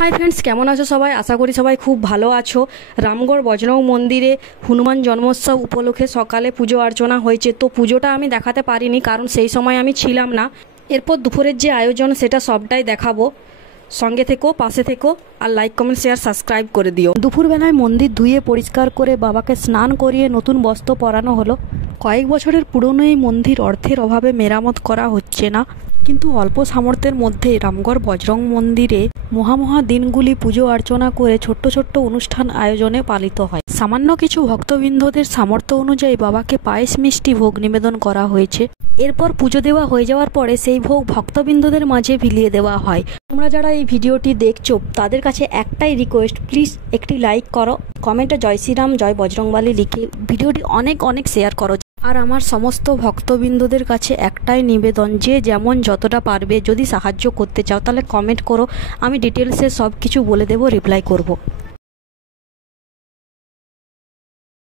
Hi friends, কেমন আছো সবাই? আশা করি সবাই খুব ভালো আছো। রামগড় বজরং মন্দিরে হনুমান জন্মোৎসব উপলক্ষে সকালে পুজো অর্চনা হয়েছে। তো পুজোটা আমি দেখাতে পারিনি, কারণ সেই সময় আমি ছিলাম না। এরপর দুপুরের যে আয়োজন সেটা সবটাই দেখাবো। সঙ্গে থেকো, পাশে থেকো, আর লাইক কমেন্ট শেয়ার সাবস্ক্রাইব করে দিও। দুপুরবেলায় মন্দির ধুয়ে পরিষ্কার করে বাবাকে স্নান করিয়ে নতুন বস্ত্র পরানো হলো। কয়েক বছরের পুরনো এই মন্দির অর্থের অভাবে মেরামত করা হচ্ছে না, কিন্তু অল্প সামর্থ্যের মধ্যে রামগড় বজরং মন্দিরে মহামহা দিনগুলি পুজো অর্চনা করে ছোট্ট ছোট্ট অনুষ্ঠান আয়োজনে পালিত হয়। সামান্য কিছু ভক্তবৃন্দদের সামর্থ্য অনুযায়ী বাবাকে পায়েস মিষ্টি ভোগ নিবেদন করা হয়েছে। এরপর পুজো দেওয়া হয়ে যাওয়ার পরে সেই ভোগ ভক্তবৃন্দদের মাঝে বিলিয়ে দেওয়া হয়। তোমরা যারা এই ভিডিওটি দেখছো তাদের কাছে একটাই রিকোয়েস্ট, প্লিজ একটি লাইক করো, কমেন্টে জয় শ্রীরাম জয় বজরংবলী লিখে ভিডিওটি অনেক অনেক শেয়ার করো। আর আমার সমস্ত ভক্তবৃন্দদের কাছে একটাই নিবেদন, যে যেমন যতটা পারবে যদি সাহায্য করতে চাও তাহলে কমেন্ট করো, আমি ডিটেলসে সব কিছু বলে দেবো, রিপ্লাই করব।